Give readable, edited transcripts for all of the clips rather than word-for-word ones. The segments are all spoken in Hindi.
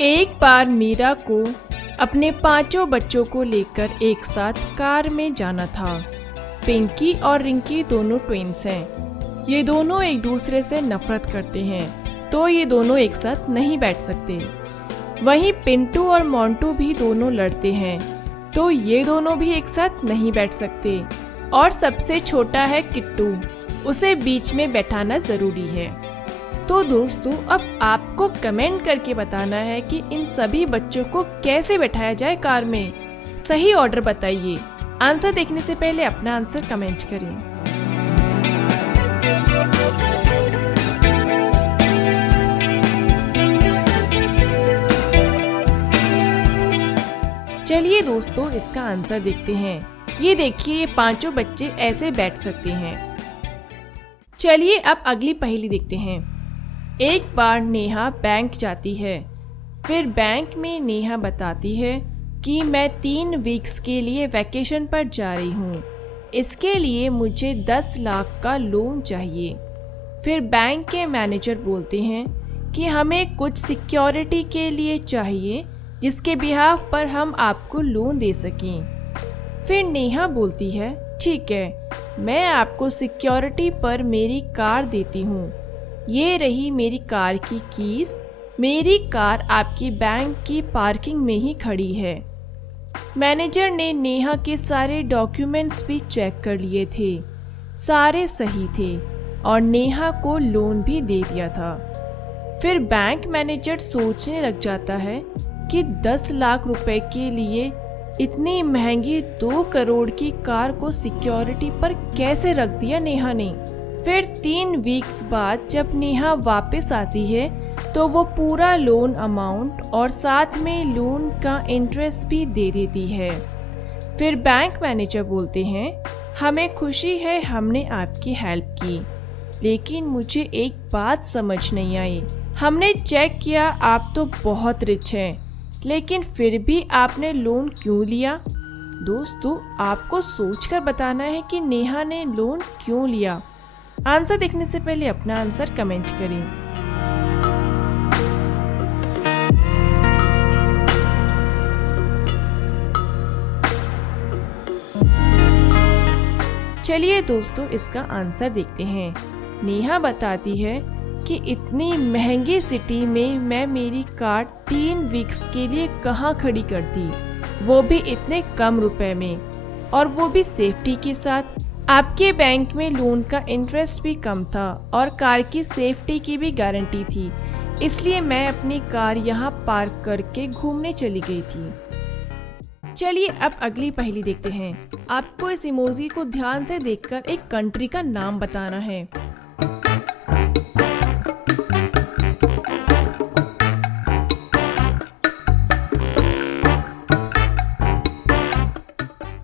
एक बार मीरा को अपने 5 बच्चों को लेकर एक साथ कार में जाना था। पिंकी और रिंकी दोनों ट्विंस हैं। ये दोनों एक दूसरे से नफरत करते हैं, तो ये दोनों एक साथ नहीं बैठ सकते। वहीं पिंटू और मोंटू भी दोनों लड़ते हैं, तो ये दोनों भी एक साथ नहीं बैठ सकते। और सबसे छोटा है किट्टू, उसे बीच में बैठाना जरूरी है। तो दोस्तों, अब आपको कमेंट करके बताना है कि इन सभी बच्चों को कैसे बैठाया जाए कार में। सही ऑर्डर बताइए। आंसर देखने से पहले अपना आंसर कमेंट करें। चलिए दोस्तों, इसका आंसर देखते हैं। ये देखिए, ये 5 बच्चे ऐसे बैठ सकते हैं। चलिए अब अगली पहेली देखते हैं। एक बार नेहा बैंक जाती है। फिर बैंक में नेहा बताती है कि मैं 3 वीक्स के लिए वैकेशन पर जा रही हूँ। इसके लिए मुझे 10 लाख का लोन चाहिए। फिर बैंक के मैनेजर बोलते हैं कि हमें कुछ सिक्योरिटी के लिए चाहिए, जिसके बिहाफ पर हम आपको लोन दे सकें। फिर नेहा बोलती है, ठीक है, मैं आपको सिक्योरिटी पर मेरी कार देती हूँ। ये रही मेरी कार की कीज। मेरी कार आपकी बैंक की पार्किंग में ही खड़ी है। मैनेजर ने नेहा के सारे डॉक्यूमेंट्स भी चेक कर लिए थे, सारे सही थे और नेहा को लोन भी दे दिया था। फिर बैंक मैनेजर सोचने लग जाता है कि 10 लाख रुपए के लिए इतनी महंगी 2 करोड़ की कार को सिक्योरिटी पर कैसे रख दिया नेहा ने। फिर 3 वीक्स बाद जब नेहा वापस आती है तो वो पूरा लोन अमाउंट और साथ में लोन का इंटरेस्ट भी दे देती है। फिर बैंक मैनेजर बोलते हैं, हमें खुशी है हमने आपकी हेल्प की, लेकिन मुझे एक बात समझ नहीं आई। हमने चेक किया आप तो बहुत रिच हैं, लेकिन फिर भी आपने लोन क्यों लिया? दोस्तों, आपको सोचकर बताना है कि नेहा ने लोन क्यों लिया। आंसर देखने से पहले अपना आंसर कमेंट करें। चलिए दोस्तों, इसका आंसर देखते हैं। नेहा बताती है कि इतनी महंगी सिटी में मैं मेरी कार 3 वीक्स के लिए कहाँ खड़ी करती, वो भी इतने कम रुपए में, और वो भी सेफ्टी के साथ। आपके बैंक में लोन का इंटरेस्ट भी कम था और कार की सेफ्टी की भी गारंटी थी, इसलिए मैं अपनी कार यहाँ पार्क करके घूमने चली गई थी। चलिए अब अगली पहेली देखते हैं। आपको इस इमोजी को ध्यान से देखकर एक कंट्री का नाम बताना है।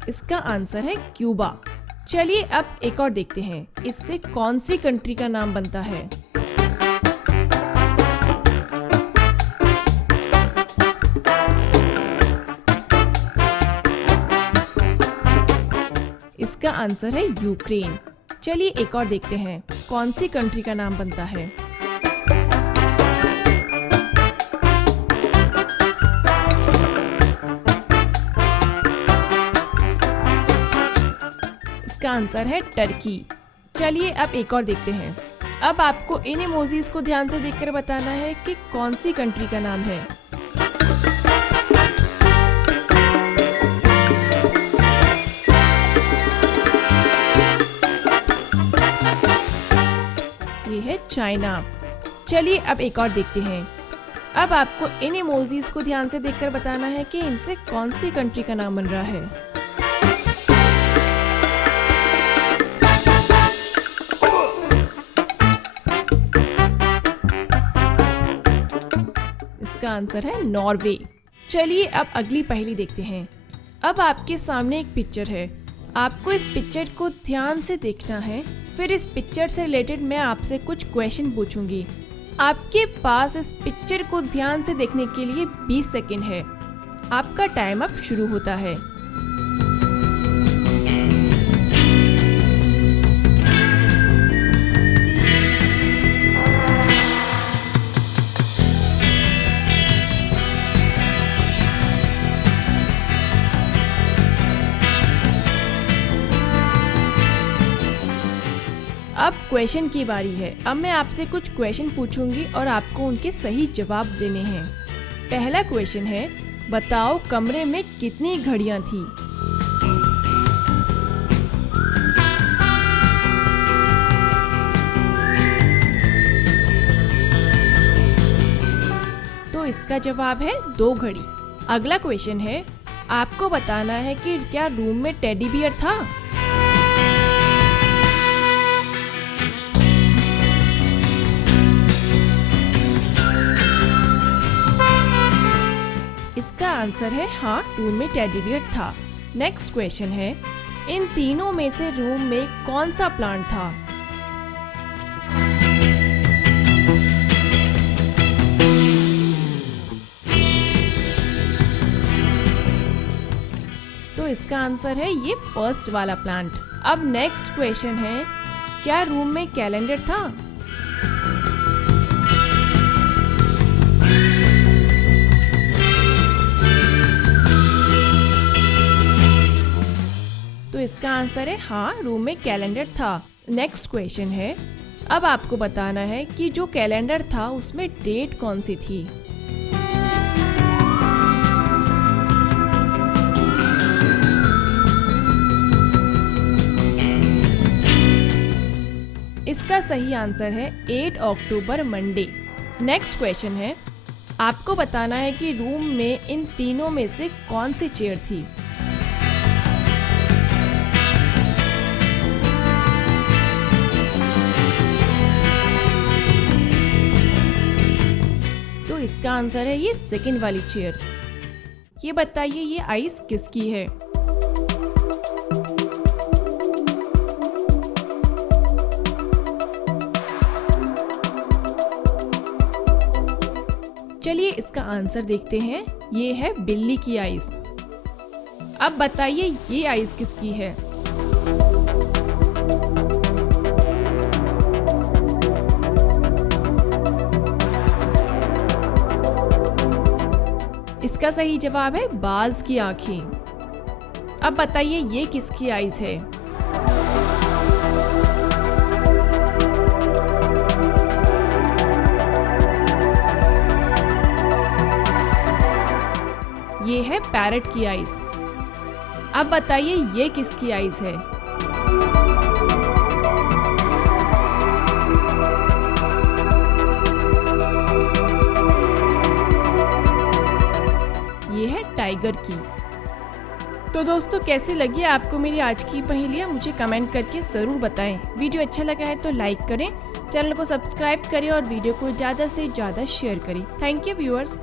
इसका आंसर है क्यूबा। चलिए अब एक और देखते हैं, इससे कौन सी कंट्री का नाम बनता है। इसका आंसर है यूक्रेन। चलिए एक और देखते हैं, कौन सी कंट्री का नाम बनता है। इसका आंसर है टर्की। चलिए अब एक और देखते हैं। अब आपको इन इमोजीज को ध्यान से देखकर बताना है कि कौन सी कंट्री का नाम है। ये है चाइना। चलिए अब एक और देखते हैं। अब आपको इन इमोजीज को ध्यान से देखकर बताना है कि इनसे कौन सी कंट्री का नाम बन रहा है। इसका आंसर है नॉर्वे। चलिए अब अगली पहेली देखते हैं। अब आपके सामने एक पिक्चर है। आपको इस पिक्चर को ध्यान से देखना है। फिर इस पिक्चर से रिलेटेड मैं आपसे कुछ क्वेश्चन पूछूंगी। आपके पास इस पिक्चर को ध्यान से देखने के लिए 20 सेकंड है। आपका टाइम अब शुरू होता है। क्वेश्चन की बारी है। अब मैं आपसे कुछ क्वेश्चन पूछूंगी और आपको उनके सही जवाब देने हैं। पहला क्वेश्चन है, बताओ कमरे में कितनी घड़ियां थी? तो इसका जवाब है 2 घड़ी। अगला क्वेश्चन है, आपको बताना है कि क्या रूम में टेडी बियर था? इसका आंसर है हाँ, रूम में टेडी बियर था। नेक्स्ट क्वेश्चन है, इन तीनों में से रूम में कौन सा प्लांट था? तो इसका आंसर है ये फर्स्ट वाला प्लांट। अब नेक्स्ट क्वेश्चन है, क्या रूम में कैलेंडर था? तो इसका आंसर है हाँ, रूम में कैलेंडर था। नेक्स्ट क्वेश्चन है, अब आपको बताना है कि जो कैलेंडर था उसमें डेट कौन सी थी? इसका सही आंसर है 8 अक्टूबर मंडे। नेक्स्ट क्वेश्चन है, आपको बताना है कि रूम में इन तीनों में से कौन सी चेयर थी? तो इसका आंसर है ये सेकंड वाली चेयर। ये बताइए ये आइस किसकी है? चलिए इसका आंसर देखते हैं। ये है बिल्ली की आइस। अब बताइए ये आइस किसकी है? इसका सही जवाब है बाज की आंखें। अब बताइए ये किसकी आइस है? ये है पैरट की आइज। अब बताइए ये किसकी आइज है? ये है टाइगर की। तो दोस्तों कैसी लगी आपको मेरी आज की पहेलियाँ? मुझे कमेंट करके ज़रूर बताएं। वीडियो अच्छा लगा है तो लाइक करें, चैनल को सब्सक्राइब करें और वीडियो को ज़्यादा से ज़्यादा शेयर करें। Thank you viewers.